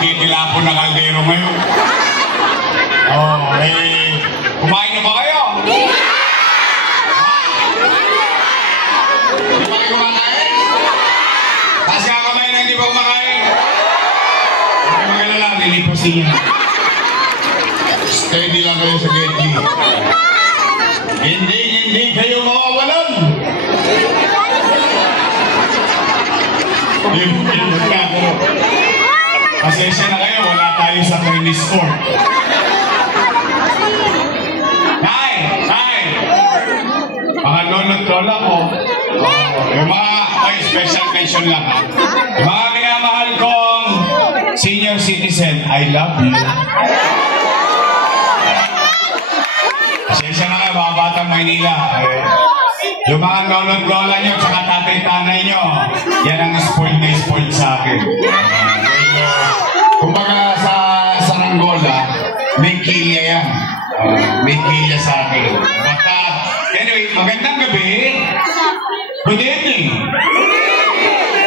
nagtitilapon ng kaldero ngayon. Oh, kumain na ba kayo? Hindi ba kayo kumakain? Taas ka kamay na hindi ba kumakain? Huwag magalala, nilipasin niya. Steady lang kayo sa gate. Hindi kayo mawawalan. Pasensya na kayo, wala tayo sa tennis court. Tay! Mga lolo't lola ko, yung mga, special mention lang ha. Yung mga minamahal kong senior citizen, I love you. Pasensya na kayo, mga batang Maynila. Yung mga lolo't lola nyo, tsaka tatay-tanay nyo, yan ang spoiled sa akin. Kumbaga sa Saranggola, may kilya yan. May kilya sa akin. But anyway, magandang gabi. Good evening.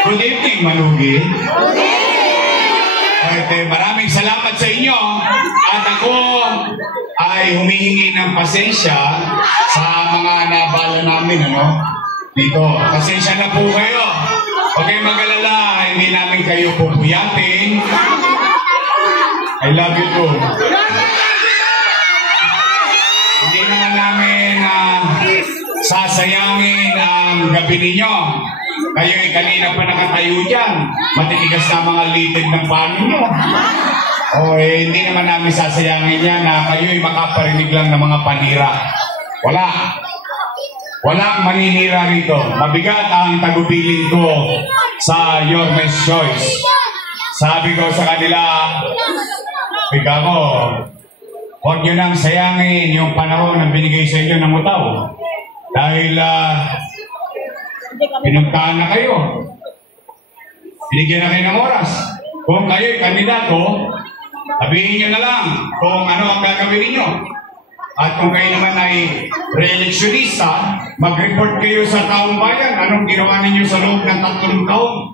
Good evening, Malugi. Maraming salamat sa inyo. At ako ay humihingi ng pasensya sa mga nabala namin, dito. Pasensya na po kayo. Huwag kayong mag-alala, hindi namin kayo pupuyatin. I love you too. Hindi naman namin sasayangin ang gabi ninyo. Kayo ay kanina pa nakatayo dyan. Matitigas na mga litid ng paano nyo. Hindi naman namin sasayangin yan na kayo ay makaparinig lang ng mga panira. Walang maninira rito. Mabigat ang tagubilin ko sa Your Best Choice. Sabi ko sa kanila, huwag nyo nang sayangin yung panahon na binigay sa inyo ng Utaw. Dahil pinuntahan na kayo. Binigyan na kayo ng oras. Kung kayo'y kandidato, sabihin nyo na lang kung ano ang gagawin ninyo. At kung kayo naman ay re-electionista, mag-report kayo sa taong bayan. Anong ginawa ninyo sa loob ng 3 taon?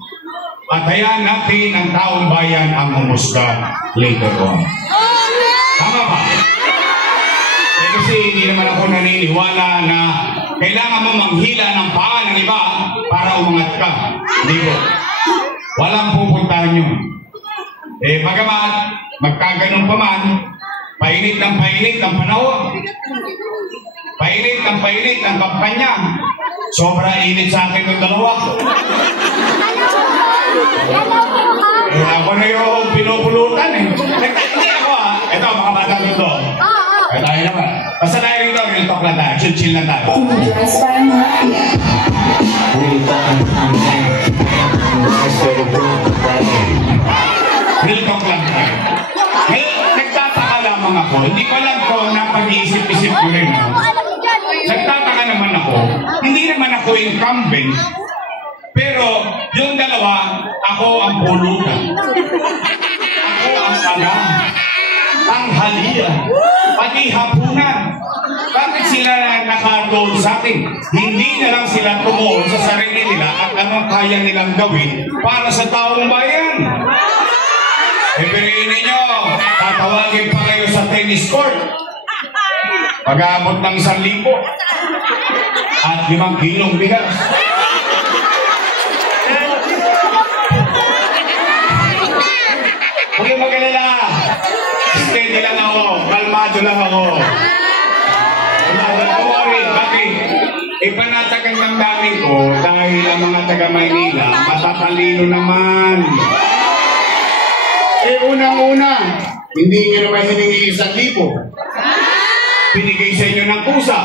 At hayaan natin ang taong bayan ang humusga later on. Tama ba? Kasi hindi naman ako naniniwala na kailangan mo manghila ng paa ng iba para umangat ka. Hindi ko. Walang pupuntahan yun. Bagamat magkaganon pa man, painit ng panahon. Painit ng kampanya. Sobra init sa akin ng dalawa. Ako na yung pinupulutan Hindi ako Ito mga batang ito. Tayo naman. Basta tayo rito, real talk lang tayo. Chill lang tayo. Real talk lang tayo. Nagtataka lamang ako. Hindi ko alam ko na pag-iisip-isip ko rin. Nagtataka naman ako. Hindi naman ako incumbent. Pero yung dalawa, ako ang pulutan. Ako ang tagang. Ang haliya. Pati hapunan. Bakit sila nakatoon sa atin? Hindi na lang sila tumuon sa sarili nila at anong kaya nilang gawin para sa taong bayan. Pipiliin ninyo, tatawagin pa kayo sa tennis court. Pag-aabot ng 1,000 at 5 kilong bigas. Huwag yung mag-alala. Steady lang ako. Kalmado lang ako. Don't worry. Bakit? Ipanatagan ng daming ko dahil ang mga taga-Maynila matatalino naman. Unang-una, hindi nyo naman hiningi 1,000. Binigay sa inyo ng kusa.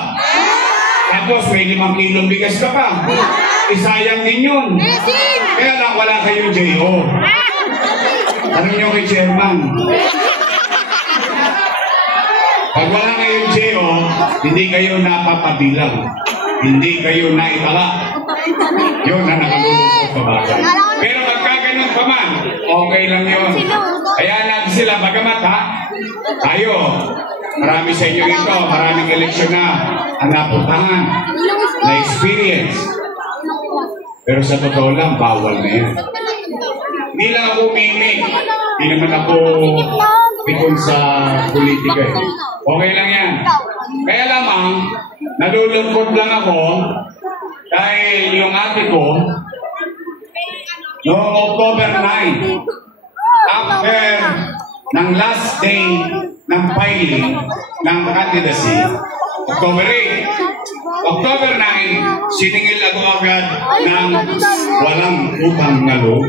Tapos may 5 kilong bigas ka pa. Isayang din yun. Kaya lang wala kayong J.O. Ano nyo kay Chairman? Pag wala kayong J.O., hindi kayo napapabilang. Hindi kayo naitala. Yun na nakalulungkot pa ba? Pero magkaganon pa man, okay lang yun. Kaya natin sila, bagamat tayo, marami sa inyo rito, maraming eleksyon na ang napuntahan, na experience. Pero sa totoo lang, bawal na yun. Hindi lang ako mimik. Hindi naman ako pikon sa politika eh. Okay lang yan. Kaya lamang, nalulungkot lang ako dahil yung ate ko, noong October 9, after ng last day ng filing ng candidacy, October 8, October 9, siningil ako agad ng walang utang na loob.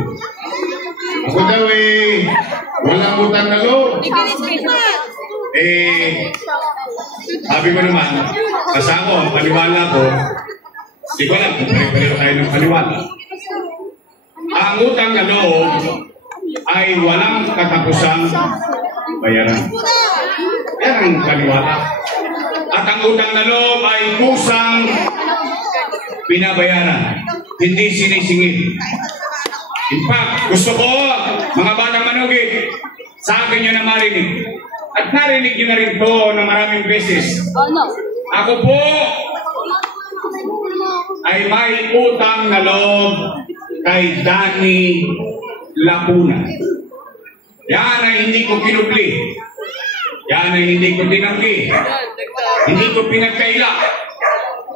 Ako daw walang utang na loob. Sabi ko naman, kasama ang paniwala ko, di ko alam kung pare-pareho tayo ng paniwala. Ang utang na loob ay walang katapusang bayaran. Yan ang paniwala. At ang utang na loob ay kusang binabayaran, hindi sinisingil. In fact, gusto ko, mga batang manugid, sa akin nyo na marinig. At narinig nyo na rin to na maraming beses. Ako po ay may utang na loob kay Danny Lacuna. Yan ay hindi ko kinupli. Yan ay hindi ko tinanggi. Hindi ko pinagkaila.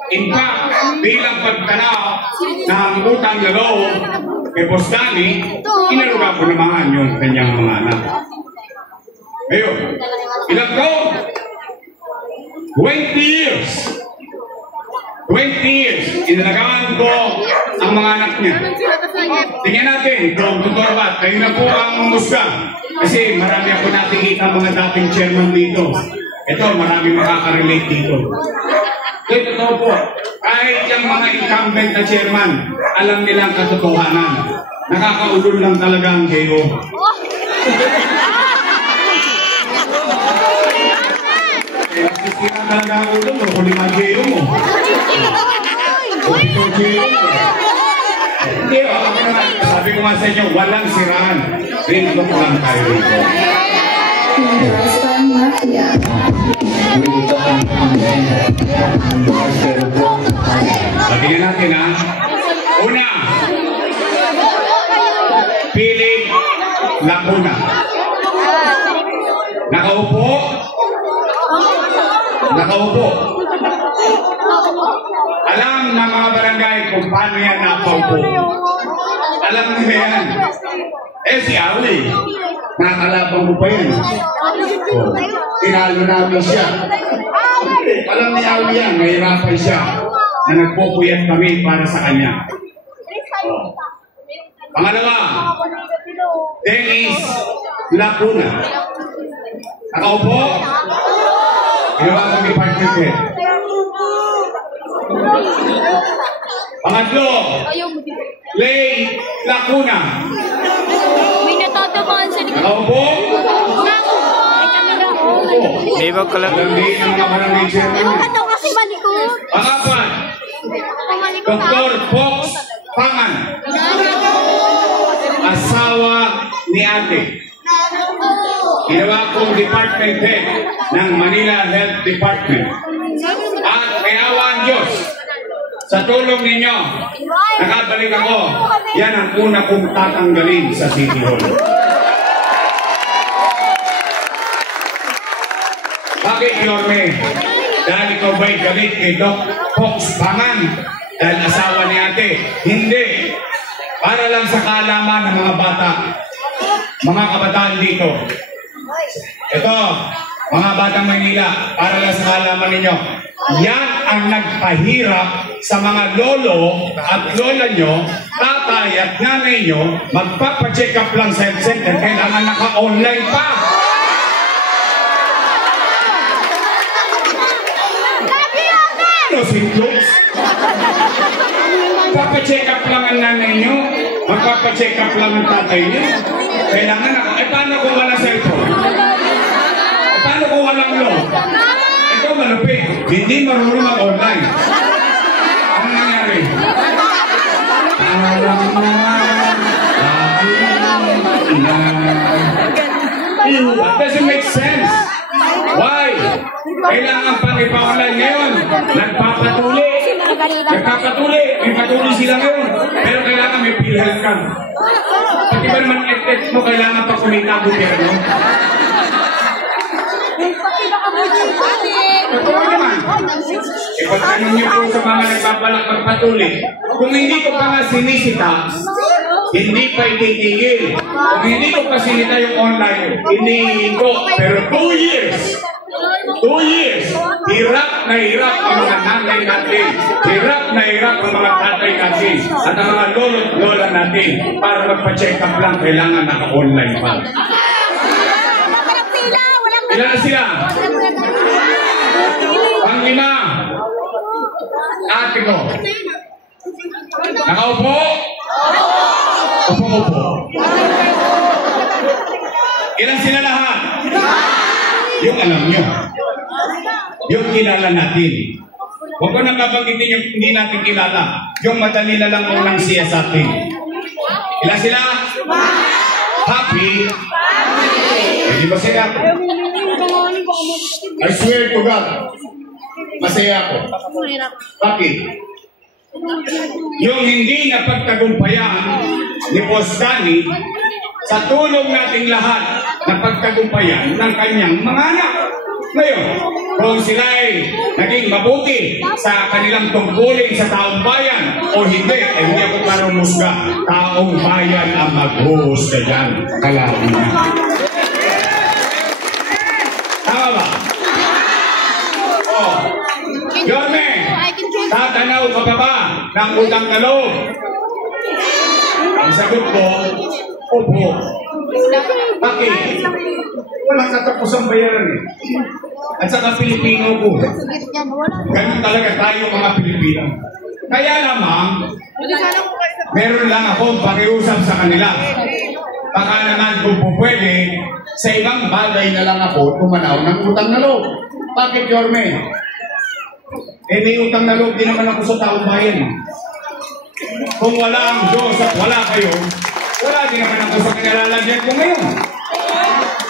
In fact, bilang pagtanaw ng utang na loob kay Boss Danny, inaruga ko naman yung kanyang mga anak. Ngayon, ilang taon? 20 years. 20 years. Inalagaan ko ang mga anak niya. Tingnan natin kung totoo ba. Kayo na po ang umusga. Kasi marami ako nakikita mga dating chairman dito. Ito, marami makaka-relate dito. Ito, totoo po. Kahit yung mga incumbent na chairman, alam nilang katotohanan. Nakakaulol lang talaga ang J.O. Sisira talaga ang ulo mo kung lima J.O. mo. Kung J.O. mo. Hindi, sabi ko nga sa inyo, walang siraan. Rinto ko lang tayo rito. Sabihin natin ha. Una, Philip Lacuna. Nakaupo. Nakaupo. Alam ng mga barangay kung paano yan nakaupo. Alam nila yan. Si Ali, nakalabang mo pa yan. Tinalo namin siya. Alam ni Ali yan, nahirapan siya na nagpupuyat kami para sa kanya. Pangalawa, Dennis Lacuna. Nakaupo. Ginawa kong department head. Pangatlo, Lay Lacuna. Nakaupo. Diba ko lang? Pangapat, Dr. Fox Pangan. Asawa ni ate. Ginawa kong department head ng Manila Health Department. At may awa ang Diyos, sa tulong ninyo, nakabalik ako. Yan ang una kong tatanggalin sa City Hall. Bakit, Yorme? Dahil ikaw ba'y galit kay Doc Fox Pangan dahil asawa ni ate? Hindi. Para lang sa kaalaman ng mga bata, mga kabataan dito. Ito, mga batang Manila, para lang sa kaalaman ninyo, yan ang nagpahirap sa mga lolo at lola nyo, tatay at nanay nyo, magpapacheck up lang sa health center, kailangan naka-online pa. Ano si Jokes? Magpapacheck up lang ang nanay nyo, magpapacheck up lang ang tatay nyo, kailangan naka... paano kung wala cellphone? Paano kung walang load? Ito malupit, hindi marunong mag-online. Ano nangyari? That doesn't make sense. Why? Kailangan pang ipa-online ngayon. Nagpapatuli. Nagpapatuli. May patuli sila ngayon. Pero kailangan may PhilHealth ka. Pati ba naman text mo kailangan pa kumita gobyerno. Totoo naman. Ipagtanong niyo po sa mga nagbabalak magpatuloy. Kung hindi ko pa nga sinisita, hindi pa ititigil. Kung hindi ko pa sinita yung online, hindi ko. Pero 2 years, hirap na hirap ang mga nanay natin. Hirap na hirap ang mga tatay natin. At ang mga lolo-lola natin. Para magpa-check up lang, kailangan naka-online pa. Ilan na sila? Pang-5. Ate ko. Nakaupo? Upo. Ilan sila lahat? Yung alam nyo. Yung kilala natin. Huwag ko nang babanggitin yung hindi natin kilala. Yung madali na lang unang siya sa atin. Ilan sila? Happy? Hindi ba sila? I swear to God, masaya ako. Bakit? Yung hindi napagtagumpayan ni Boss Danny, sa tulong nating lahat, napagtagumpayan ng kanyang mga anak. Ngayon, kung sila ay naging mabuti sa kanilang tungkulin sa taong bayan o hindi, ay hindi ako parang musga. Taong bayan ang maghuhusga dyan. Kalahin na. Tama ba? Oh. Yorme, tatanaw ka pa ba ng utang na loob? Ang sagot ko, opo. Bakit? Walang katapusang bayaran eh. At saka Pilipino ko. Ganun talaga tayo mga Pilipino. Kaya lamang, meron lang akong pakiusap sa kanila. Baka naman kung pwede, sa ibang bagay na lang ako tumanaw ng utang na loob. Bakit, Yorme? Eh, may utang na loob din naman ako sa taong bayan. Kung wala ang Diyos at wala kayo, wala din naman ako sa kinalalagyan ko ngayon.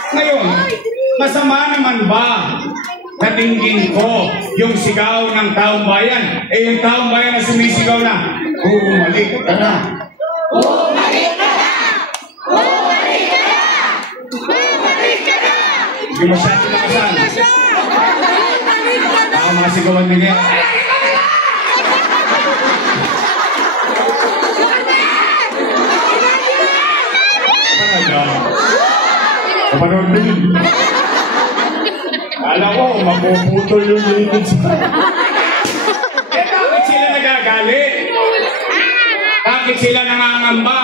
Ngayon, masama naman ba natinggin ko yung sigaw ng taong bayan? Eh, yung taong bayan na sumisigaw na, bumalik ka na. Bumalik ka na! Bumalik ka na! Bumalik ka na! Hindi masyado nakasan. Baka mga sigawan din yan. Kapanood din. Alam ko, mapuputol yung linig sa... Eh, bakit sila nagagalit? Bakit sila nangangamba?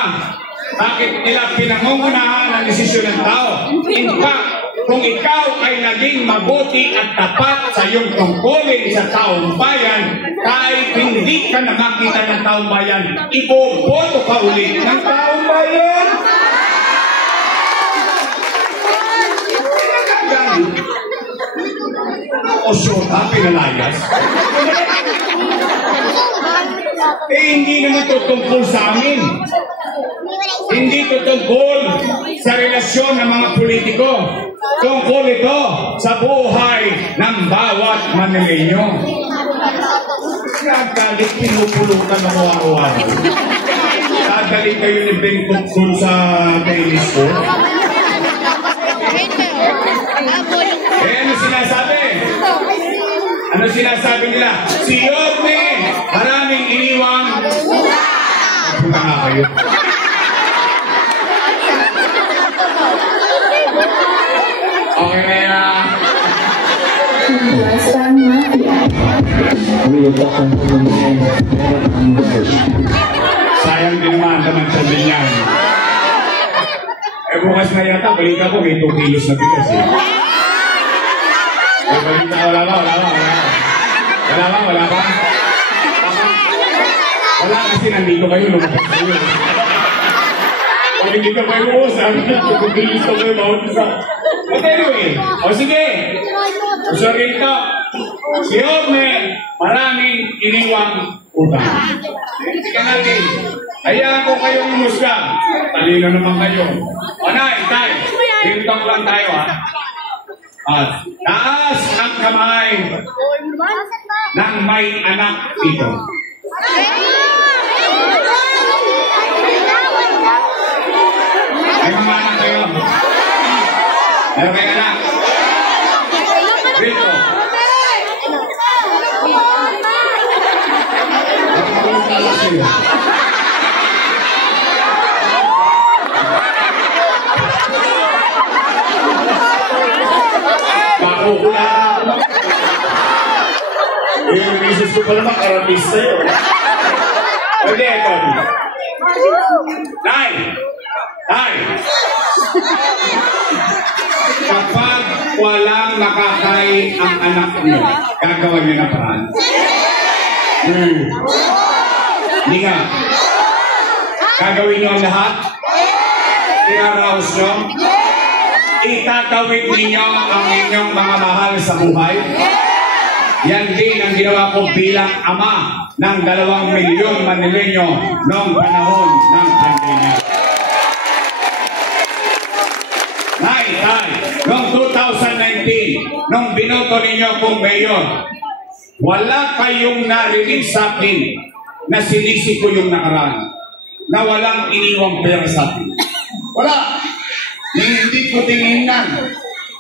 Bakit nila pinangungunahan ang desisyon ng tao? In fact, kung ikaw ay naging mabuti at tapat sa iyong tungkulin sa taong bayan, kahit hindi ka na makita ng taong bayan, iboboto ka ulit ng taong bayan. O syota, pinalayas. Eh, hindi naman ito tungkol sa amin. Hindi ito tungkol sa relasyon ng mga politiko. Tungkol ito sa buhay ng bawat Manileño. Kagalit, pinupulutan ako araw-araw. Kagalit kayo ni Ben Cookson sa daily school. Eh, ano sinasabi? Ano sinasabi nila? Si Yorme, maraming iniwang... Punta nga kayo. Okay na yan. Sayang din naman sa binyan. Eh, bukas na yata, balita ko may 2 kilos na bigas eh. Eh, balita, wala ba? Wala kasi nandito kayo, lumabas kayo. Pag hindi ka kayo uusap, dito kayo mautisa. But anyway, o sige. Usarin ito. Si Yorme, maraming iniwang utang. Tika natin. Hayaan ko kayong umusga. Talino naman kayo. O na, itay. Tingtong lang tayo ha. At taas ang kamay ng may anak dito. May mga anak kayo. Meron kayo anak. Rito. Makukula. Yung misis ko pala makarabista yun. Pwede, ito. Nay! Nay! Kapag walang nakakain ang anak niyo, gagawa niyo na paraan. Hindi nga. Gagawin niyo ang lahat? Inaraos niyo? Itatawid ninyo ang inyong mga mahal sa buhay? Yan din ang ginawa ko bilang ama ng 2 milyong Manileño noong panahon ng pandemya. Nay, noong 2019, nung binoto ninyo akong mayor, wala kayong narinig sa akin na sinisi ko yung nakaraan, na walang iniwang pera sa akin. Wala. Hindi ko tinignan.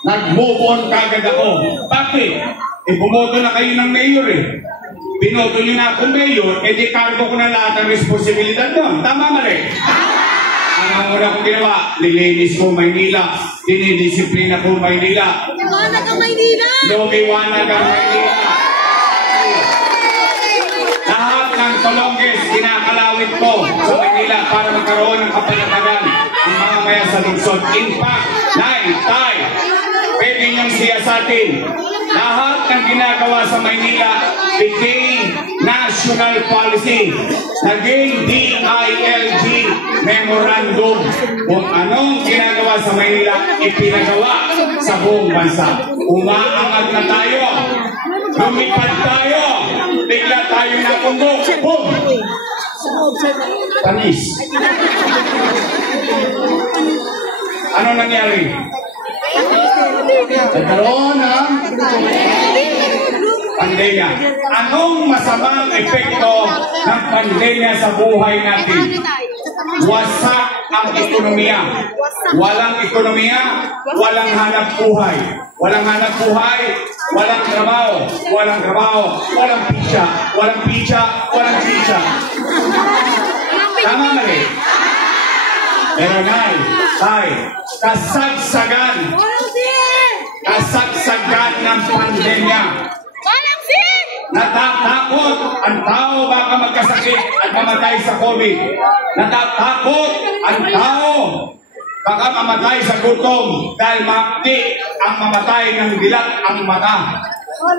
Nag-move on kagad ako. Bakit? Bumoto na kayo ng mayor eh. Binoto nyo na akong mayor, di cargo ko na lahat ng responsibilidad doon. Tama mali? Ang una kong ginawa, nilinis ko Maynila. Dinidisiplina ko Maynila. Lumiwanag ang Maynila! Lumiwanag ang Maynila. Lahat ng Tolonges, kinakalawit ko sa Maynila para magkaroon ng kapanatagan ang mga maya sa lungsod. In fact, tay, pwede niyang siyasatin. Lahat ng ginagawa sa Maynila became national policy. Naging DILG memorandum. Kung anong ginagawa sa Maynila, ipinagawa sa buong bansa. Umaangat na tayo. Lumipad tayo. Bigla tayo nakumbok. Boom! Tanis. Ano nangyari? Nagkaroon ng pandemya. Anong masamang epekto ng pandemya sa buhay natin? Wasak ang ekonomiya. Walang ekonomiya, walang hanap buhay. Walang hanap buhay, walang trabaho. Walang trabaho, walang pizza. Walang pizza, walang pizza. Tama mali? Pero nay, kasagsagan ng pandemya. Natatakot ang tao baka magkasakit at mamatay sa COVID. Natatakot ang tao baka mamatay sa gutom dahil makti ang mamatay ng dilat ang mata.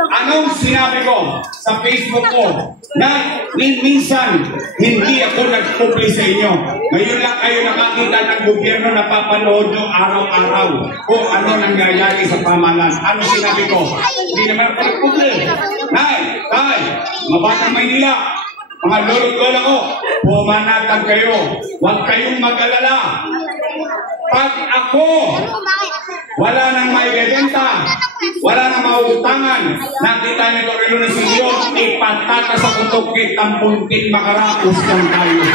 Anong sinabi ko sa Facebook ko na minsan hindi ako nagpublish sa inyo. Ngayon lang kayo nakakita ng gobyerno na papanood nyo araw-araw kung ano nangyayari sa pamahalaan. Ano sinabi ko? Hindi naman ako nagpublish. Nay, mabatang Maynila, mga lolo-lola ko, pumanatag kayo. Huwag kayong mag-alala. Pag ako, wala nang maibebenta, wala nang mauutangan, nakita niyo rin na sinyo, ipatata sa kutukit ang punting makarapos lang tayo.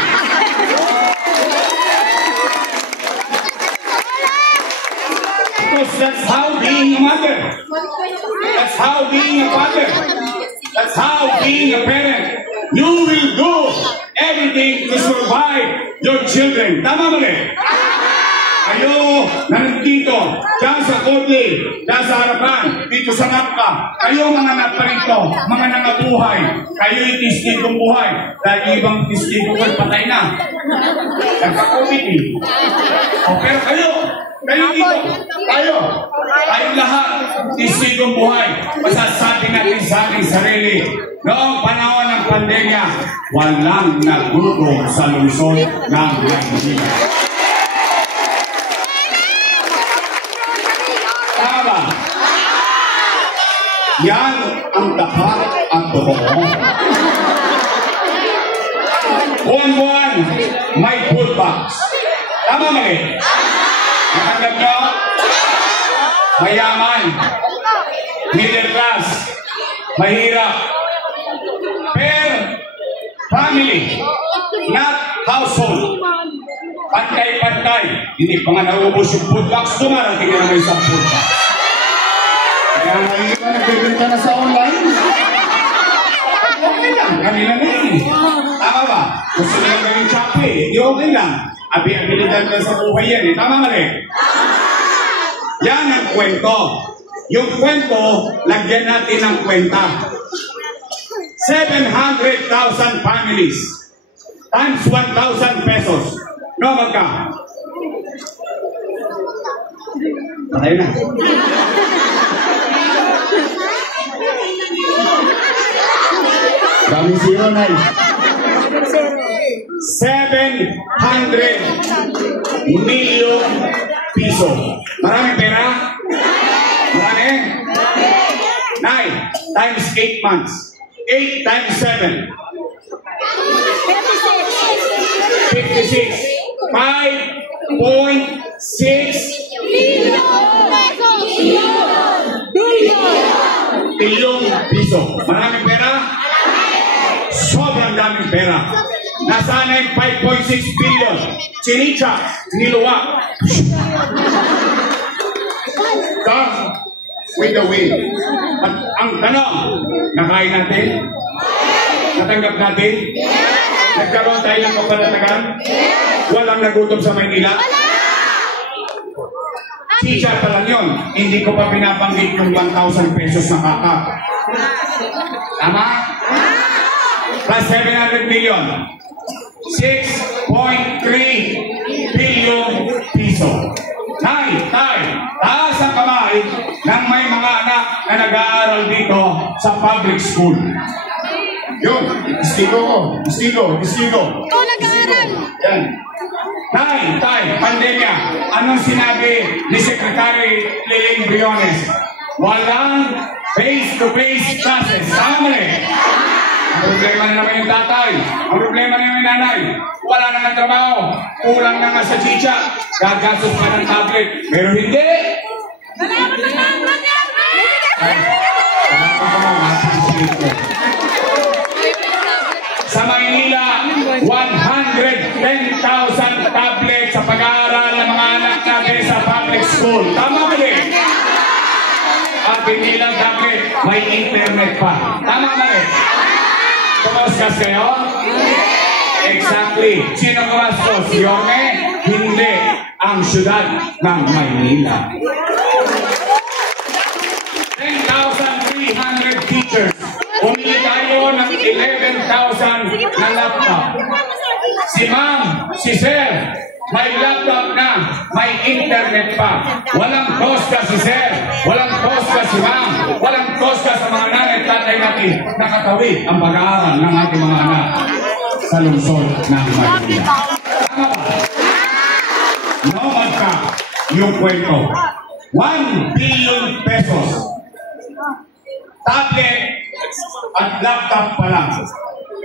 Because that's how being a mother. That's how being a father. That's how being a parent. You will do everything to survive your children. Tama ba rin? Kayo, nandito, dyan sa kote, dyan sa harapan, dito sa napka, kayo mga naparito, mga nangabuhay, kayo yung testigong buhay, dahil ibang testigo ko patay na. Nagka-COVID eh. Pero kayo dito, tayong lahat, testigong buhay, masasabi natin sa ating sarili, noong panahon ng pandemya, walang nagutom sa lungsod ng Maynila. Yan ang tapat at totoo. Buwan-buwan, may food box. Tama mali? Natanggap nyo? Mayaman, middle class, mahirap, per family, not household. Pantay-pantay tay, hindi pa nga naubos yung food box, dumarating na may isang food box. Kaya ngayon ka nagbibenta na sa online. Okay lang, kanila na yun. Tama ba? Gusto nilang gawin Shopee, hindi okay lang. Abi-abilidad na sa buhay yan eh. Tama mali? Yan ang kwento. Yung kwento, lagyan natin ng kwenta. 700,000 families times 1,000 pesos. No, magka? Patay na. Dami zero, Nay. 700 million piso. Maraming pera? Marami? 9 times 8 months. 8 times 7. 56. 5.6 bilyong piso. Maraming pera? Sobrang daming pera. Nasaan na yung 5.6 billion? Chinicha, niluwa. Come with the wind. At ang tanong, nakain natin? Natanggap natin? Nagkaroon tayo ng kapanatagan? Walang nagutom sa Maynila? Chicha pa lang yun. Hindi ko pa pinapanggit yung 1,000 pesos na kaka. Tama? Plus 700 million. 6.3 billion piso. Tay, taas ang kamay ng may mga anak na nag-aaral dito sa public school. Yun, istigo ko. Istigo. Ikaw nag-aaral. Yan. Tay, pandemya. Anong sinabi ni Secretary Lillian Briones? Walang face-to-face classes. Tama rin. Ang problema na naman yung tatay. Ang problema na yung nanay. Wala na ng trabaho. Kulang na nga sa chicha. Gagastos pa ng tablet. Pero hindi. Sa Maynila, 110,000 tablets sa pag-aaral ng mga anak natin sa public school. Tama ba din? At hindi lang tablet, may internet pa. Tama ba din? Kumaskas kayo? Exactly. Sino kumaskas? Yorme? Hindi. Ang syudad ng Maynila. 10,300 teachers. Umili tayo ng 11,000 na laptop. Si ma'am, si sir, may laptop na, may internet pa. Walang kosta si sir, walang kosta si ma'am, walang kosta sa mga nanay at tatay natin. Nakatawid ang pag-aaral ng ating mga anak sa lungsod ng Maynila. Tama ba? Nomad ka yung kwento. 1 billion pesos. Tablet at laptop pa lang.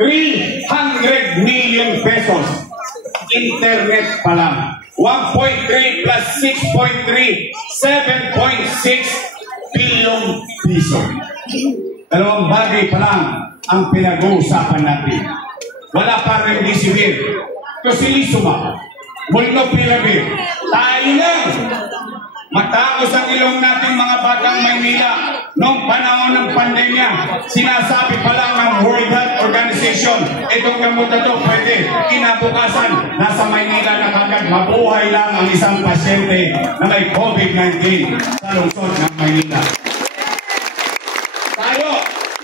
300 million pesos. Internet pa lang. 1.3 plus 6.3, 7.6 billion piso. Dalawang bagay pa lang ang pinag-uusapan natin. Wala pa rin disibir. Kusilisuma. Mulno piramid. Tayo lang. Matapos ang ilong natin mga batang Maynila noong panahon ng pandemya, sinasabi pa lang ng World Health Organization, itong gamot na ito pwede kinabukasan, nasa Maynila na kagad mabuhay lang ang isang pasyente na may COVID-19 sa lungsod ng Maynila. Tayo,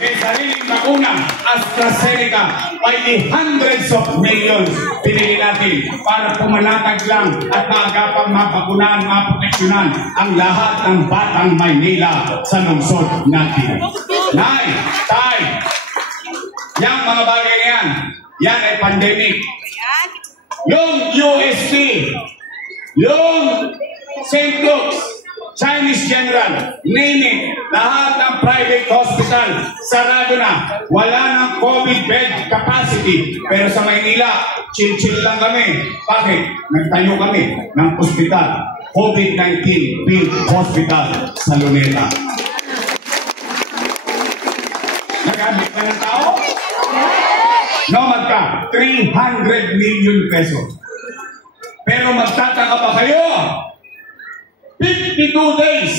may sariling bakuna, AstraZeneca, by the hundreds of millions pinili natin para pumalatag lang at maagapang mapagunan, maproteksyonan ang lahat ng batang Maynila sa lungsod natin. Nay, tay, yung mga bagay na yan ay pandemic. Yung UST, yung St. Luke's, Chinese General, name it, lahat ng private hospital, sarado na. Wala ng COVID bed capacity. Pero sa Maynila, chill-chill lang kami. Bakit? Nagtayo kami ng hospital. COVID-19 Field Hospital sa Luneta. Nagamit ka ng tao? No, magka 300 million pesos. Pero magtataka pa kayo, 52 days,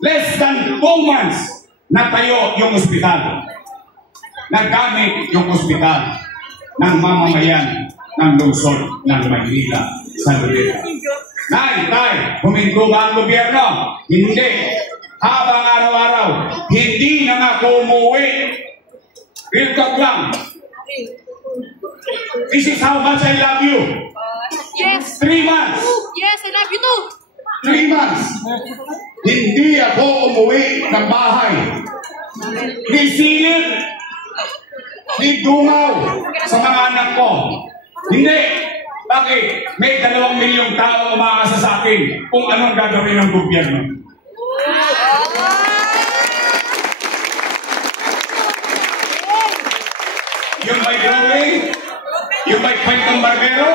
less than 2 months, natayo yung ospital. Nagamit yung ospital ng mamamayan ng lungsod ng Maynila sa Lubera. Tay, huminto ba ang gobyerno? Hindi. Habang araw-araw, hindi na nga umuwi. Real talk lang. This is how much I love you. Yes. 3 months. Yes, I love you too. 3 months. Hindi ako umuwi ng bahay. Di silip. Di dungaw sa mga anak ko. Hindi. Bakit? May 2 milyong tao umaasa sa akin kung anong gagawin ng gobyerno. Yung may drawing, yung may kwentong barbero,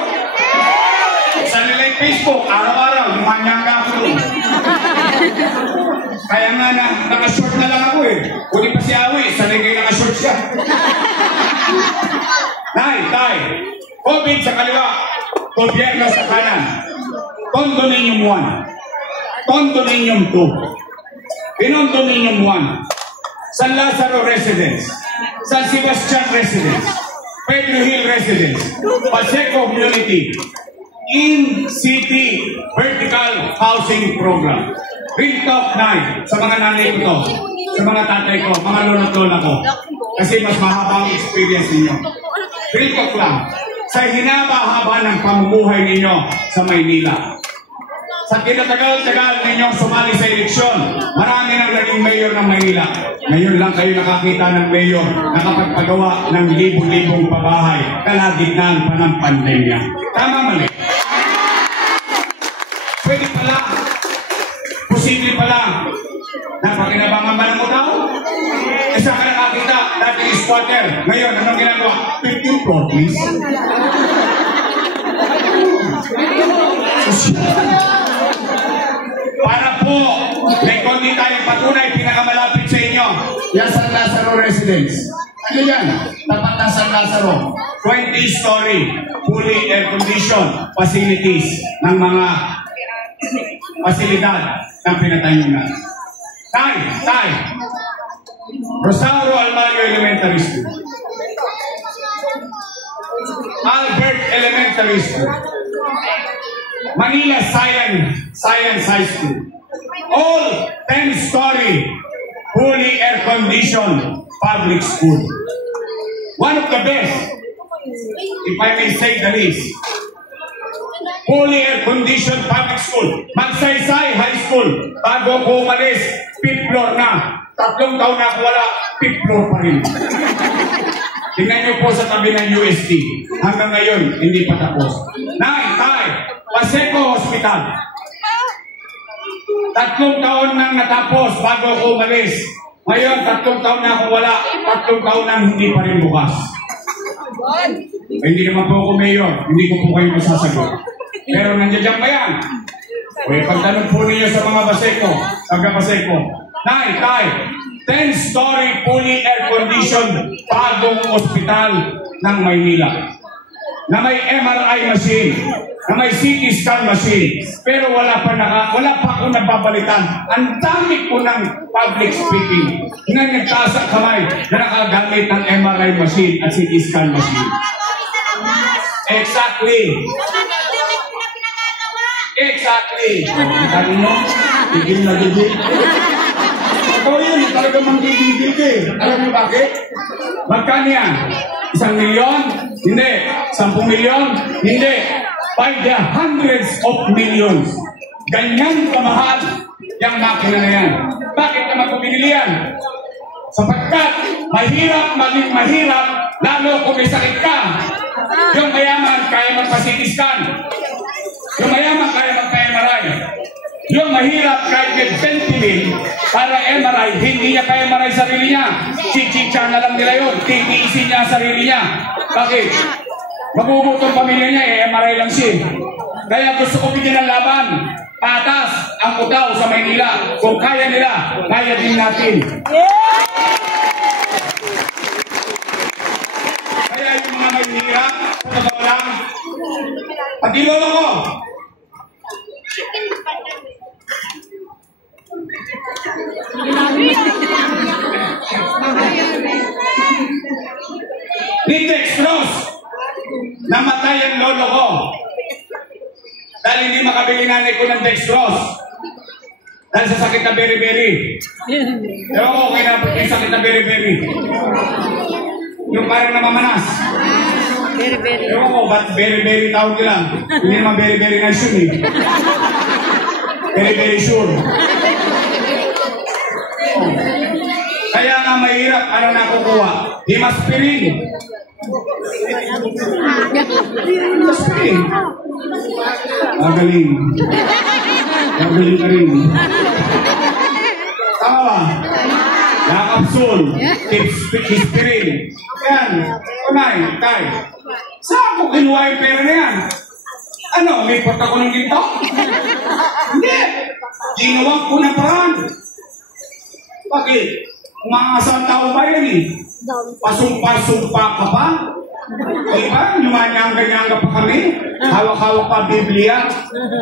sa nilang Facebook, araw-araw, lumanyang ka ako doon. Kaya nga na, naka-short na lang ako eh. Uli pa si Awi, sanay kayo naka-short siya. Tay, COVID sa kaliwa, gobyerno sa kanan. Condominium 1, Condominium 2, Pinondominium 1, San Lazaro Residence, San Sebastian Residence, Pedro Hill Residence, Pacheco Community, In-City Vertical Housing Program. Real talk night sa mga nanay ko to, sa mga tatay ko, mga lolo't-lola ko. Kasi mas mahaba ang experience ninyo. Real talk lang. Sa hinaba-haba ng pamumuhay ninyo sa Maynila. Sa tinatagal-tagal ninyong sumali sa eleksyon, marami nang naging mayor ng Maynila. Ngayon lang kayo nakakita ng mayor na nakapagpagawa ng libo-libong pabahay kalagitnaan pa ng pandemya. Tama mali? Pwede pala. Posible pala. Napakinabangan ba ng mutaw? E saan ka nakakita? Dati is squatter. Ngayon, anong ginagawa? 15 floor, please. Para po, may kundi tayong patunay pinakamalapit sa inyo. Yan San Lazaro Residence. Ano yan? Tapat ng San Lazaro. 20-story, fully air-conditioned facilities ng mga pasilidad ng pinatayunan. Tay! Rosario Almario Elementary School. Albert Elementary School. Manila Science High School. All 10-story, fully air-conditioned public school. One of the best, if I may say the least. Fully air-conditioned public school. Magsaysay High School. Bago ko umalis, 5th floor na. 3 taon na ako wala, 5th floor pa rin. Tingnan niyo po sa tabi ng UST. Hanggang ngayon, hindi pa tapos. Tay, Pacheco Hospital. 3 taon nang natapos bago ko umalis. Ngayon, 3 taon na ako wala, 3 taon nang hindi pa rin bukas. Hindi naman po ako mayor, hindi ko po kayo masasagot. Pero nandiyan ba yan? O pagtanong po ninyo sa mga Pacheco, taga-Pacheco. Tay, 10-story fully air-conditioned bagong ospital ng Maynila. Na may MRI machine, na may CT scan machine, pero wala pa ako nababalitan. Ang dami po ng public speaking na nagtaas ang kamay na nakagamit ng MRI machine at CT scan machine. Exactly. Sabi mo, gigil na gigil. Ito yun, talaga manggigigil eh. Alam niyo bakit? Magkano yan? 1 milyon? Hindi. 10 milyon? Hindi. By the hundreds of millions. Ganyan kamahal yung makina na yan. Bakit naman ko binili yan? Sapagkat mahirap maging mahirap lalo kung may sakit ka. Yung mayaman kaya magpa-CT scan. Yung mayaman kaya magpa-MRI. Yung mahirap kahit may 20 mil para MRI, hindi niya kaya MRI sarili niya. Chichicha na lang nila yun. Titiisin niya sarili niya. Bakit? Mabubutong pamilya niya, MRI lang siya. Kaya gusto ko bigyan ng laban. Patas ang utaw sa Maynila. Kung kaya nila, kaya din natin. Kaya yung mga mahihirap, sa totoo lang, pati lolo ko, ni Dextrose, namatay ang lolo ko. Dahil hindi makabili nanay ko ng Dextrose. Dahil sa sakit na beri-beri. Ewan ko, okay na yung sakit na beri-beri. Yung parang namamanas. Ewan ko, ba't beri-beri tawag nila? Hindi naman beri-beri na yun eh. Beri-beri sure. Kaya nga mahirap, ano nakukuha? Himaspirin. Himaspirin. Magaling. Magaling ka rin. Tama ba? Nakapsul. Hispirin. Yan. Kunay. Tay. Saan ko kinuha yung pera na yan? Ano? Lipat ako ng dito? Hindi. Ginawa ko na parang. Bakit? Umaasang tao ba yan eh? Pasumpa-sumpa ka pa? Diba? Lumanyanga-nyanga pa kami. Hawak-hawak pa Biblia.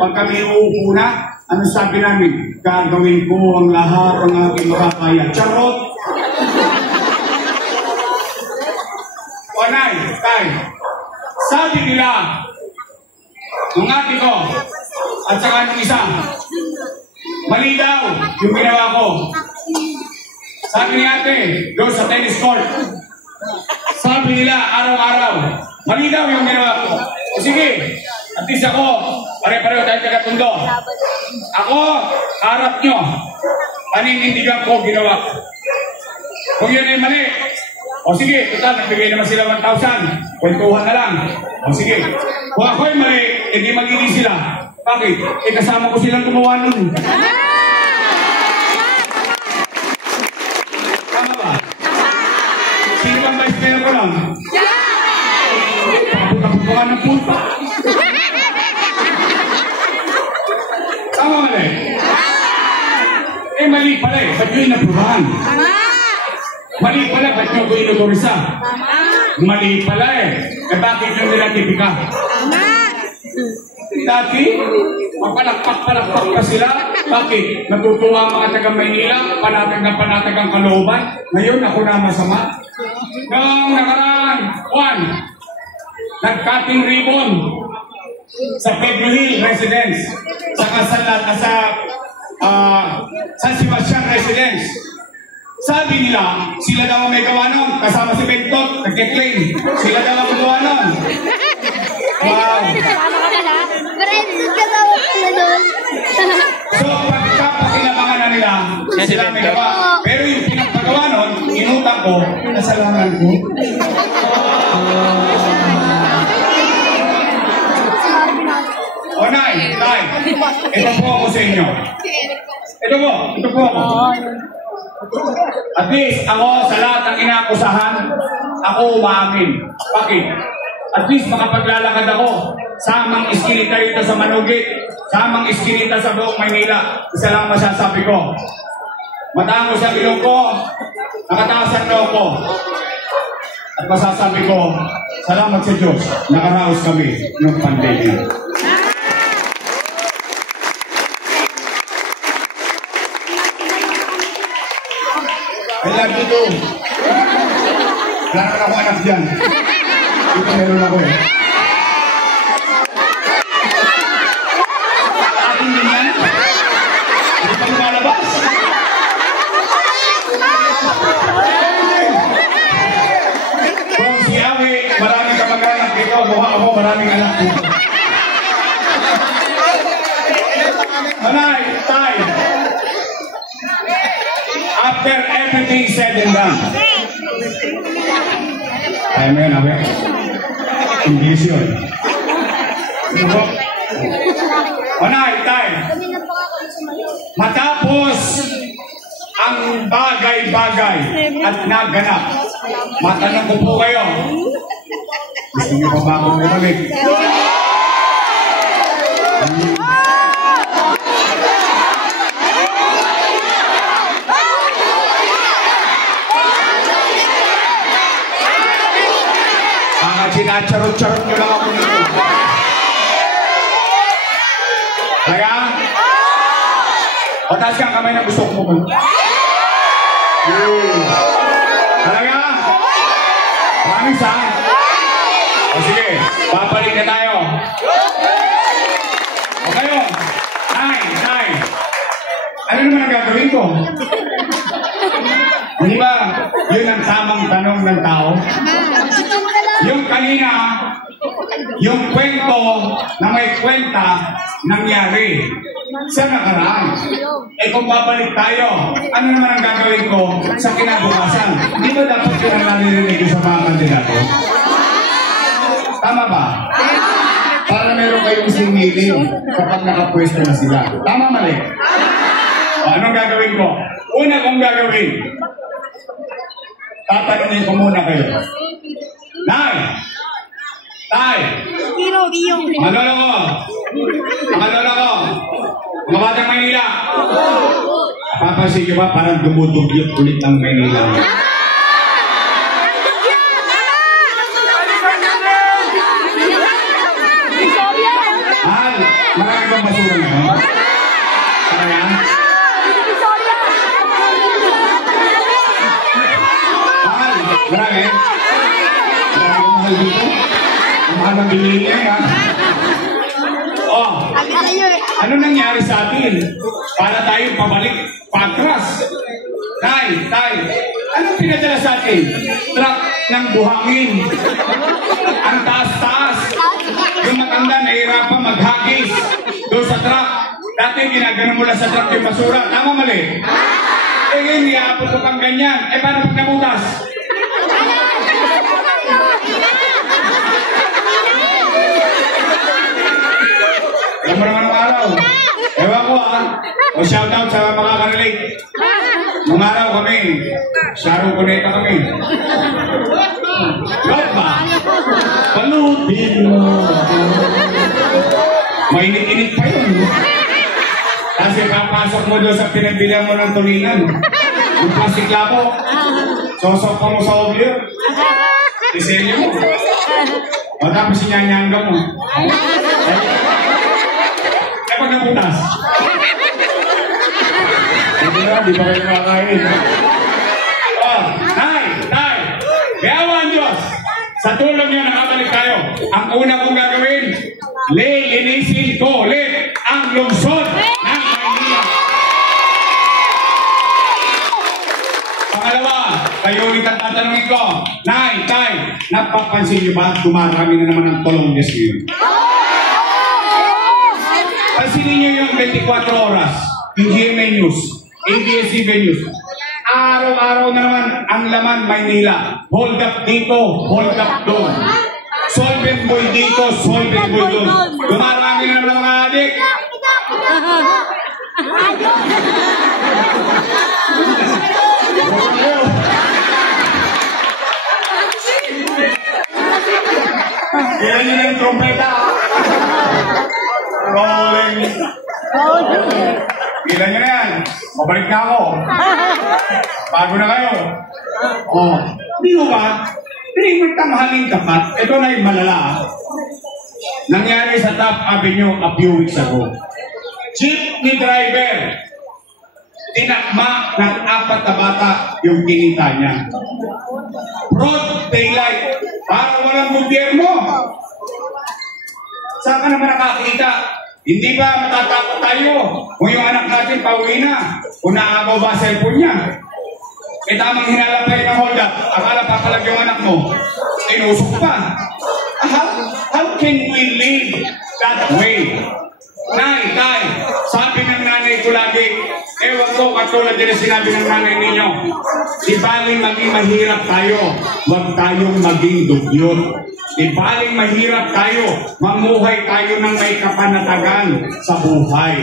Pag kami uupo na, ano sabi namin? Gagawin ko ang lahat ng aking makakaya. Charot! Wanay, tay. Sabi nila, ng ate ko, at saka ng isa, mali daw yung ginawa ko. Sabi ni ate, doon sa tennis court, sabi nila araw-araw, mali daw yung ginawa ko. O sige, at least ako, pare-pareho tayo taga-tundo. Ako, harap nyo, paninindigan ko ginawa ko. Kung yun ay mali, o sige, total, nagbigay naman sila 1,000, kwentuhan na lang. O sige, kung ako ay mali, hindi magiging sila. Bakit? Eh kasama ko silang gumawa nun. Tama ba? Sino bang vice mayor ko lang? Kapag ko ng punta. Tama mali? Eh mali pala eh. Ba't nyo inaprubahan? Mali pala. Ba't nyo ko inutorisa? Mali pala eh. Eh bakit nyo nilatipika? Dati, mapalakpak-palakpak pa sila. Bakit? Natutuwa ang mga taga-Maynila, panatag na panatag ang kalooban. Ngayon, ako na masama. Noong nakaraan, nag-cutting ribbon sa Pedro Hill Residence, sa San Sebastian Residence. Sabi nila, sila daw ang may gawa nun. Kasama si Bentot, nag-claim. Sila daw ang gawa nun. Wow. So, pagkapakilabangan na nila, sila may gawa. Pero yung pinagpagawa nun, inutang ko, nasalanan ko. O, Nay, ito po ako sa inyo. Ito po ako. At least, ako sa lahat ng inaakusahan, ako umaamin. Bakit? At least makapaglalakad ako. Samang iskinita rito sa Manugit. Samang iskinita sa buong Maynila. Isa lang masasabi ko. Matangos ang ilong ko. Nakataas ang loob ko. At masasabi ko, salamat sa Diyos. Nakaraos kami ng pandemya. I love you too. Wala naman ako anak dyan. Dito meron ako eh. Akin din yan. Hindi pa lumalabas. Kung si Awi, maraming kamag-anak dito. Mukha ako, maraming anak dito. Manay, tay. After everything said and done. Amen, amen. English yun. Manay, tay. Matapos ang bagay-bagay at naganap, matanong ko po kayo. Gusto niyo pa ba akong bumalik? Sinacharot-charot nyo lang ako nito. Talaga? O taas ka ang kamay na gusto ko mo. Talaga? Promise ha? O sige, babalik na tayo. O kayo, Nay. Ano naman ang gagawin ko? Di ba, yun ang tamang tanong ng tao? Yung kanina, yung kwento na may kwenta nangyari sa nakaraan. Eh kung babalik tayo, ano naman ang gagawin ko sa kinabukasan? Di ba dapat yun ang naririnig ko sa mga kandidato? Tama ba? Para meron kayong sumili kapag nakapwesto na sila. Tama, mali? O, anong gagawin ko? Una kong gagawin, tatanungin ko muna kayo. Nay! Mga lola ko, mga batang Maynila. Papansin nyo ba parang dumudugyot ulit ang Maynila? Marami bang basura na yun? Kaya? Marami? Mahal dito? Mahal ang bilhin niya yan. Oh, ano nangyari sa atin? Para tayo pabalik, patras. Tay, anong pinadala sa atin? Truck ng buhangin. Ang taas-taas. Yung matanda nahirapan maghagis doon sa truck. Dati ginagano mula sa truck yung basura. Tama, mali? Eh ngayon, iapot ko pang ganyan. Eh paano pag nabutas? Alam mo naman ang araw. Ewan ko O shoutout sa mga kanilate. Nung araw kami, Sharon Cuneta kami. Ba't ba? Palutin mo. Mainit-init pa yun. Kasi papasok mo doon sa pinagbilihan mo ng tulingan. Yung plastic labo. Sosok pa mo sa obyo. Disenyo mo. O tapos sinyanyangga mo. Eh pag naputas. Hindi pa kayo nakakain. Oh, tay! Yawan Diyos! Sa tulong niyo nakabalik tayo. Ang una kong gagawin, lilinisin ko ulit ang lungsod ng Maynila. Pangalawa, kayo ulit ang tatanungin ko, tay, napapansin niyo ba dumarami na naman ang tulong Diyos ngayon? Pansinin niyo yung 24 oras, yung GMA News, ABS-CBN News. Araw-araw na naman ang laman Maynila. Hold up dito, hold up doon. Solvent boy dito, solvent boy doon. Dumarami na naman mga adik. Kaya nyo na yung trompeta. Rolling. Kailan nyo na yan? Mabalik na ako. Bago na kayo. Oh, di mo ba? Hindi tanghaling tapat. Ito na yung malala. Nangyari sa Top Avenue a few weeks ago. Jeepney driver. Tinakma ng 4 na bata yung kinita niya. Broad daylight. Para walang gobyerno. Saan ka naman nakakita? Hindi ba matatakot tayo kung yung anak natin pauwi na? Kung naagaw ba cellphone niya? E tamang hinalap tayo ng hold up. Akala papalag yung anak mo. Tinusok pa. How can we live that way? Nay, sabi ng nanay ko lagi, ewan ko katulad din sinabi ng nanay ninyo, di baling maging mahirap tayo, huwag tayong maging dugyot. Di baling mahirap tayo, mamuhay tayo ng may kapanatagan sa buhay.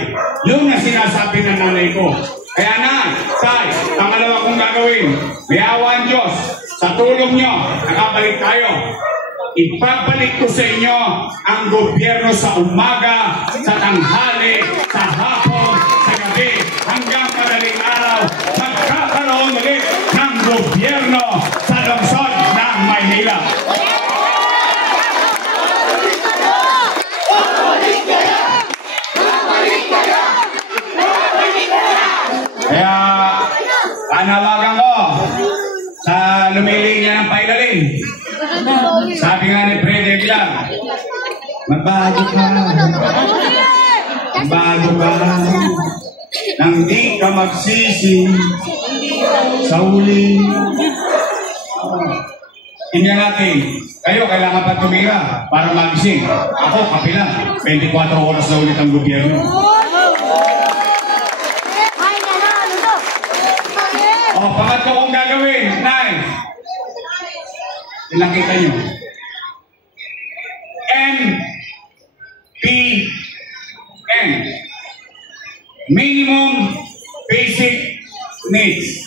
Yun ang sinasabi ng nanay ko. Kaya na, pangalawa kong gagawin, mayawan Diyos, sa tulong nyo, nakabalik tayo. Ipabalik ko sa inyo ang gobyerno sa umaga, sa tanghali, sa hapon, sa gabi, hanggang madaling araw. Magkakaroon ulit ng gobyerno sa lungsod ng Maynila. Panawagan ko sa lumilinya ng pailalim. Sabi nga ni Fred Aguilar, magbago ka. Magbago ka. Nang di ka magsisi sa huli. Tingnan natin, kayo kailangan pa tumira para magising. Ako, kapila, 24 oras na ulit ang gobyerno. O, pangatlo kong gagawin, Nay. Ilang kita nyo? MPN. Minimum Basic Needs.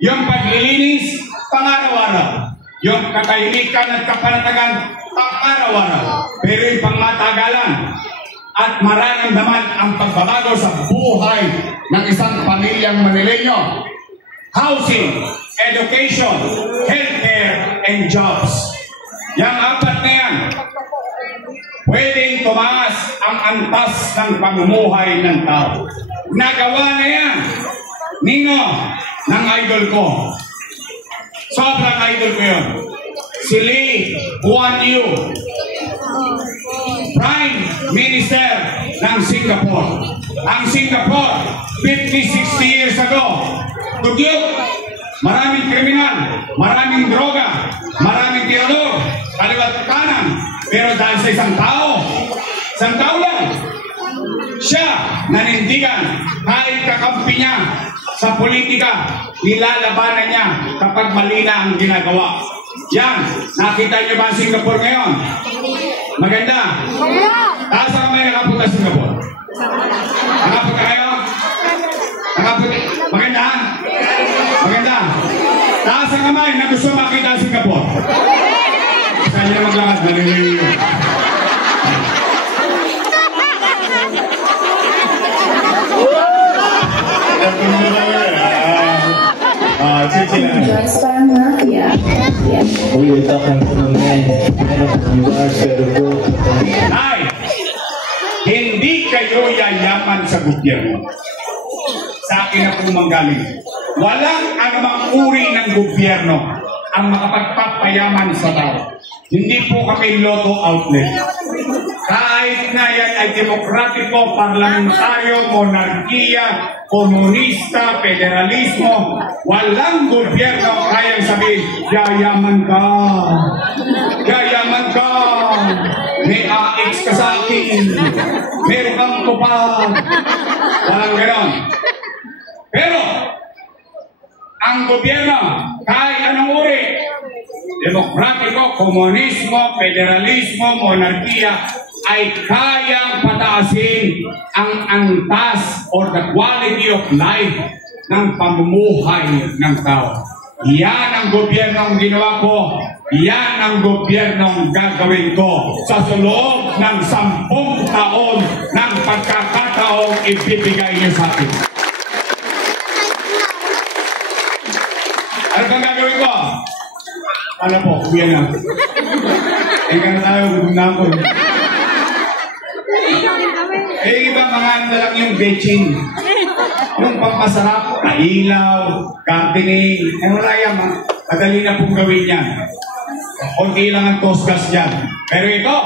Yung paglilinis, pang-araw-araw. Yung katahimikan at kapanatagan, pang-araw-araw. Pero yung pangmatagalan at mararamdaman ang pagbabago sa buhay ng isang pamilyang Manileño. Housing, education, healthcare, and jobs. Yang apat na yan, pwedeng tumaas ang antas ng pamumuhay ng tao. Nagawa na yan, Nino, ng idol ko. Sobrang idol ko yun. Si Lee Kuan Yew, Prime Minister ng Singapore. Ang Singapore, 50-60 years ago, dugyot, maraming kriminal, maraming droga, maraming tirador, kaliwat kanan. Pero dahil sa isang tao lang, siya nanindigan kahit kakampi niya sa politika, nilalabanan niya kapag mali na ang ginagawa. Yan, nakita niyo ba ang Singapore ngayon? Maganda. Taas ang kamay, nakapunta sa Singapore. Nakapunta kayo? Nakapunta. Maganda? Maganda. Taas ang kamay na gusto makita ang Singapore. Saan niyo na maglakad? Naliliyo. Joyce parang mafia. Uy, ito kang kumain. Ay! Hindi kayo yayaman sa gobyerno. Sa akin na pong manggaling. Walang anumang uri ng gobyerno ang makapagpapayaman sa tao. Hindi po kami loto outlet. Kahit na yan ay demokratiko, parlamentaryo, monarkiya, komunista, federalismo, walang gobyerno kayang sabihin, yayaman ka. Yayaman ka. May AX ka sa akin. Meron kang tupad. Walang ganon. Pero, ang gobyerno, kahit anong uri, demokratiko, komunismo, federalismo, monarkiya, ay kayang pataasin ang antas or the quality of life ng pamumuhay ng tao. Yan ang gobyernong ginawa ko. Yan ang gobyernong gagawin ko sa loob ng 10 taon ng pagkakataong ibibigay niyo sa akin. Ano bang gagawin ko? Ano po, uwian na. Ika na tayo, gutom na ako. Iba mga ano lang yung betching. Yung pampasarap, kailaw, gardening. Wala yan, madali na pong gawin yan. Kunti lang ang toast gas dyan. Pero ito,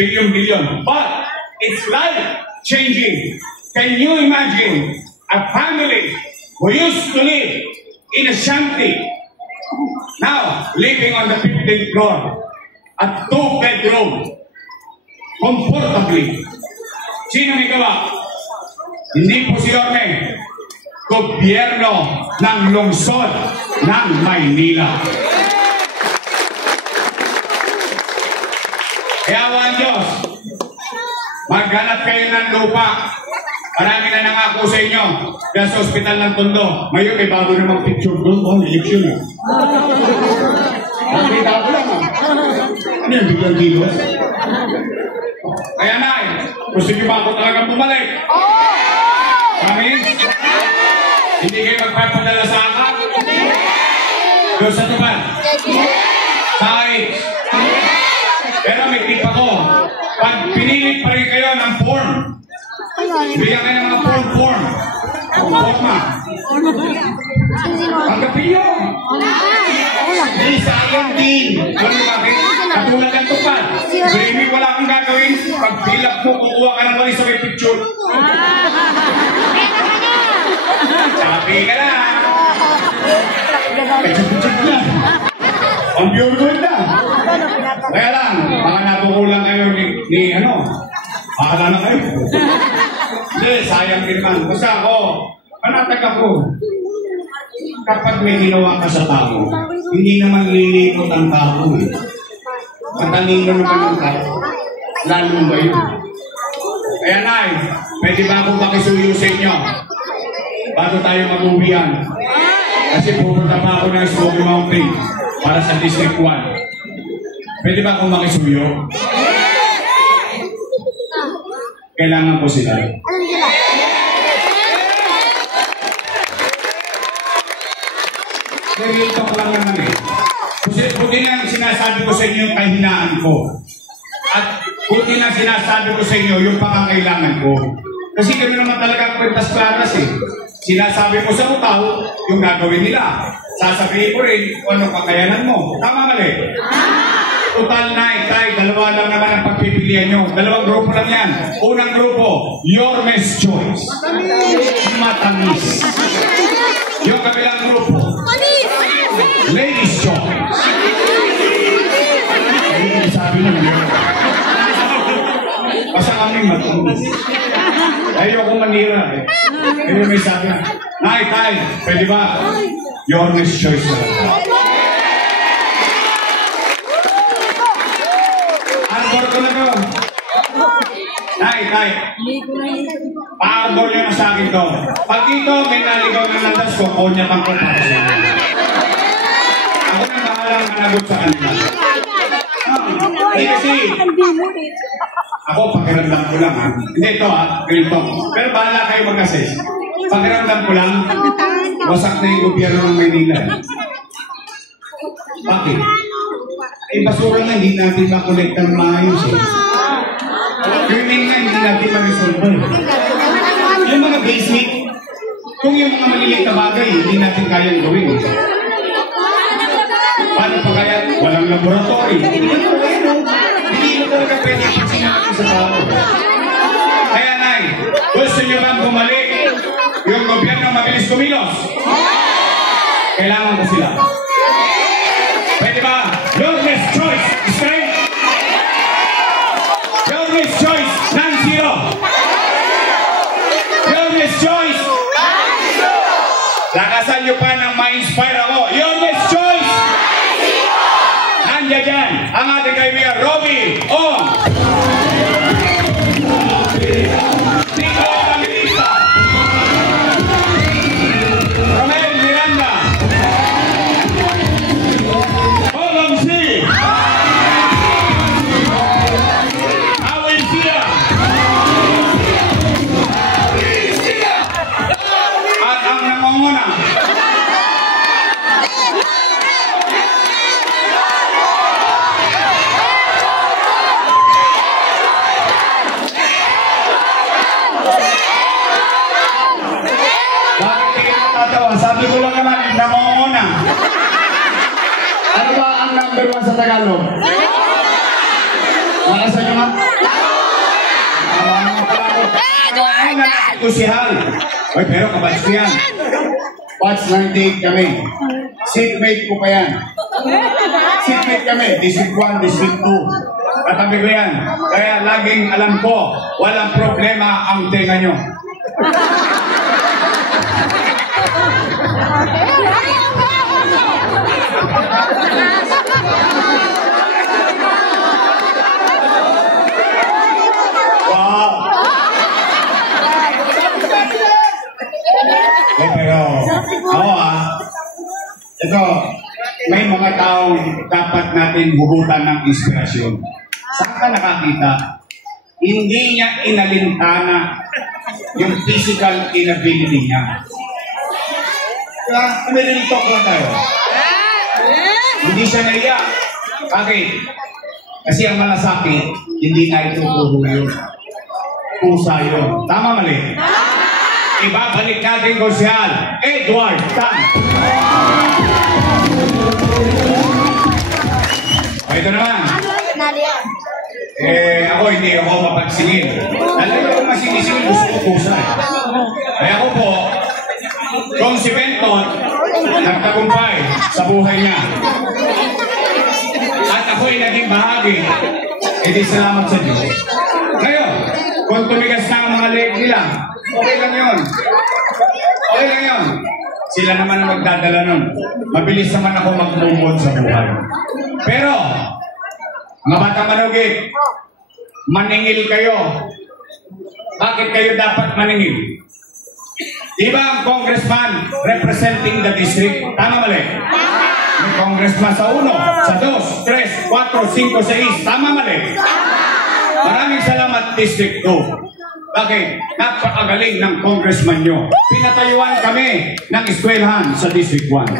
billion. But, it's life-changing. Can you imagine a family who used to live in a shanty, now living on the 15th floor, at 2-bedroom, comfortably? Sino may gawa? Hindi po si Yorme. Gobyerno ng lungsod ng Maynila. Kaya ang Diyos, maghanap kayo ng lupa. Marami na nangako sa inyo. Kaya sa ospital ng Tondo, ngayon may bago namang picture doon. Oh, election na. Nakita ko lang Ano yung biglang kilos? Kaya na gusto niyo ba ako talagang bumalik? Promise? Hindi kayo magpapadala sa akin? Doon sa tuban? Kahit. Pero may tip ako. Pag pinilit pa rin kayo ng form, bigyan kayo ng mga form. Forma. Tanggapin nyo. Di sayang din. Ano bakit? Katulad ng tupad. Dreamy, wala kang gagawin. Pag pilap mo, kukuha ka ng walis sa may picture. Sabi ka na. Picture-picture na. Ang pure gold na. Kaya lang, baka napukulang kayo ni ano. Akala na kayo. Hindi, sayang din man. Basta ako, panatag ako. Kapag may ginawa ka sa tao, hindi naman lilikot ang tao eh. Matalino naman ang tao. Lalo ba yun? Kaya Nay, pwede ba akong makisuyo sa inyo? Bago tayo mag-uwian. Kasi pupunta pa ako ng Smoky Mountain para sa District 1. Pwede ba akong makisuyo? Kailangan ko sila. Real talk lang naman eh. Buti na sinasabi ko sa inyo yung kahinaan ko. At buti na sinasabi ko sa inyo yung pangangailangan ko. Kasi kami naman talaga kwentas klaras eh. Sinasabi ko sa utaw yung gagawin nila. Sasabihin ko rin kung anong kakayanan mo. Tama mali? Total na ikay, dalawa lang naman ang pagpipilian nyo. Dalawang grupo lang yan. Unang grupo, your best choice. Matamis. Yung kabilang grupo, ladies choice. Hindi sabi nyo. Basta kami matamis. Ayoko manira eh. Pero may sabi na, Nay, Tay, pwede ba? Your best choice na lang. Arbor ko na to. Nay, pa-arbor nyo na sa akin to. Pag dito may naligaw na landas ko, konyak ang kapasiyan. Ako nang bahalang managot sa kanila. Kasi, ako pakiramdam ko lang ha. Hindi ito ha, ganito. Pero bahala kayo mag-assess. Pakiramdam ko lang, wasak na yung gobyerno ng Maynila. Bakit? Eh, basura na, hindi natin makolekta ng maayos eh. Cleaning na, hindi natin ma-resolve. Yung mga basic, kung yung mga maliliit na bagay, hindi natin kayang gawin. Paano pa kaya? Walang laboratory. Hindi mo talaga pwede yung sinabi sa tao. Kaya Nay, gusto nyo bang bumalik yung gobyerno mabilis kumilos? Kailangan ko sila. Pwede ba? Your best choice, straight. Your best choice, non-zero. Your best choice. Lakasan nyo pa ng ma-inspire ako. Your best choice. Nandiyan dyan, ang ating kaibigan, Robby Ong. Nico Evangelista. Romel Miranda. Olong C. Awin Sia. At ang namanguna. Bakit kayo natatawa? Sabi ko lang naman, namanguna. Ano ba ang number 1 sa Tagalog? Nakasan nyo nga? Ano na kusihal? Oy, pero kabats ko yan. Watch 98 kami. Seatmate ko pa yan. Seatmate kami. District 1, District 2. Katabi ko yan. Kaya laging alam ko, walang problema ang tenga nyo. Wow! Pero, ito, may mga taong dapat natin hugutan ng inspirasyon. Saan ka nakakita? Hindi niya inalintana yung physical inability niya. Kaya, may talk lang tayo. Hindi siya naiyak. Bakit? Kasi ang malasakit, hindi na ito puro yun. Pusa yun. Tama mali? ibabalik natin ko siya, Edward Tan. O, ito naman. Ako hindi ako mapagsingin. Alam mo kung masinisingin, gusto ko pusa. Ay ako po, kung si Benton, nagtagumpay sa buhay niya. At ako'y naging bahagi, edi salamat sa Diyos. Ngayon, kung tumigas na ang mga leg nila, okay lang yun. Okay lang yun. Sila naman ang magdadala nun. Mabilis naman ako mag-move sa buhay. Pero, mga batang manugit, maningil kayo. Bakit kayo dapat maningil? Di ba ang congressman representing the district? Tama mali? May congressman sa 1, sa 2, 3, 4, 5, 6. Tama mali? Maraming salamat, District 2. Bakit? Napakagaling ng congressman nyo. Pinatayuan kami ng eskwelahan sa District 1.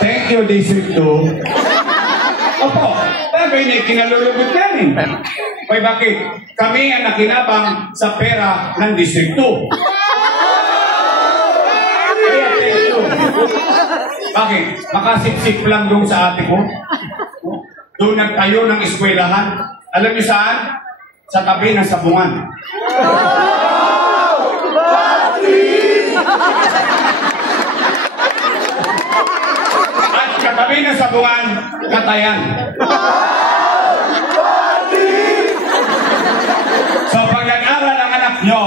Thank you, District 2. Opo, bagay na kinalulugod namin. Kaya bakit? Kami ang nakinabang sa pera ng District 2. Kaya thank you. Bakit? Makasip-sip lang doon sa ate ko. Doon nagtayo ng eskwelahan. Alam niyo saan? Sa tabi ng sabungan. At katabi ng sabungan, Katayan. So pag nag-aral ang anak nyo,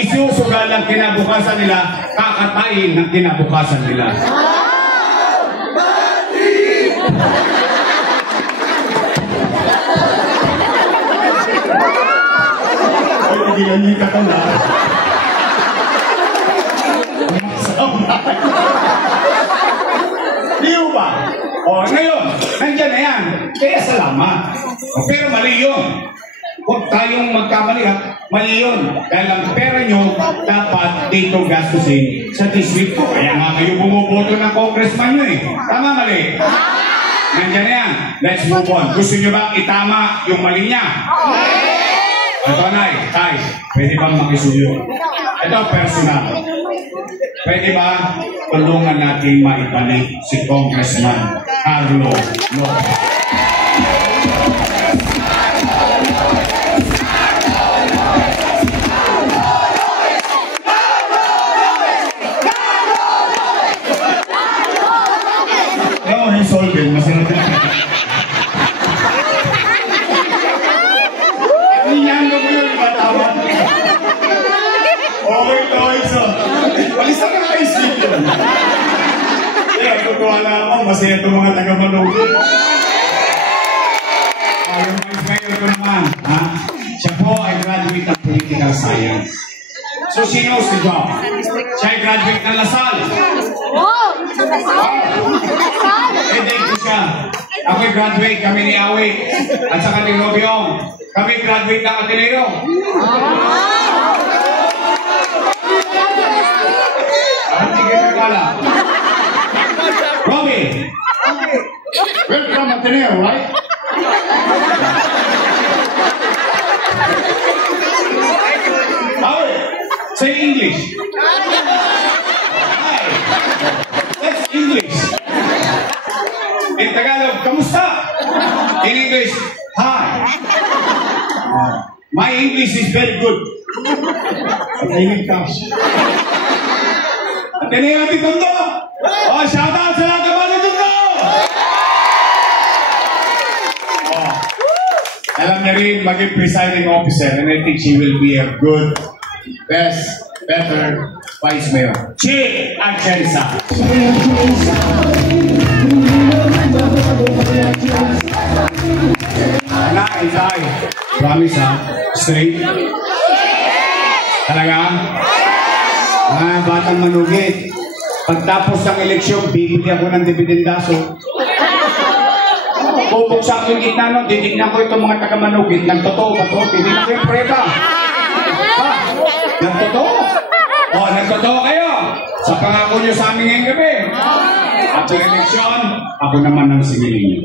isusugal ang kinabukasan nila, kakatayin ang kinabukasan nila. Hindi yan yung katala. Di ba? O, ngayon, nandiyan na yan. Kaya salamat. O, pero mali yun. Huwag tayong magkamali ha. Mali yun. Dahil ang pera nyo dapat dito gastusin sa district ko. Kaya nga kayo bumuboto ng congressman nyo eh. Tama mali? Nandiyan na yan. Let's move on. Gusto nyo ba itama yung mali niya? Ito, Nay, Tay, pwede bang makisuyo? Ito, personal. Pwede ba tulungan natin maibalik si Congressman Carlo Lopez? No, he's solving. Masinod na. Ninyando mo yun, batawa. Okay, so. Palisa ka isip yun. Kaya, tutuwa na ako. Masaya itong mga taga-Manugit. Yung vice mayor ko naman, ha? Siya po ay graduate ng political science. So, she knows the job. Siya ay graduate ng Lasal. Hindi ko siya. Ako'y graduate, kami ni Awi. At saka ni Robiong. Kami graduate ng Ateneo. Hindi kayo nagkala. Robby! We're from Ateneo, right? Awi! Say English. Hi! That's English. In Tagalog, kamusta? In English, hi. My English is very good. Ateneo ka. Ateneo natin Tondo. Oh, shout out sa lahat ng mga Tondo. Oh, alam niya rin maging presiding officer and I think she will be a good, better vice mayor. Che Atienza. Nay. Promise ha? Straight? Talaga? Mga batang Manugit. Pagtapos ng eleksyon, bibili ako ng dividendaso. Bubuksak yung gitna nun, titignan ko itong mga taga-Manugit. Nagtotoo ba ito? Titignan ko yung preba. Ha? Nagtotoo? O, nagtotoo kayo. Sa pangako nyo sa amin ngayong gabi. At yung eleksyon, ako naman ang singilin nyo.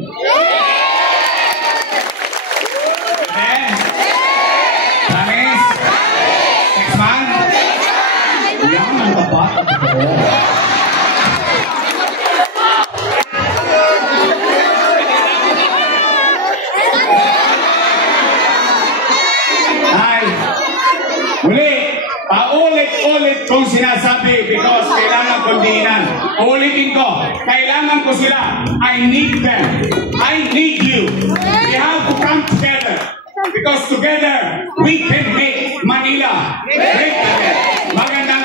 Uulitin ko, kailangan ko sila. I need them. I need you. We have to come together. Because together, we can make Manila great again. Magandang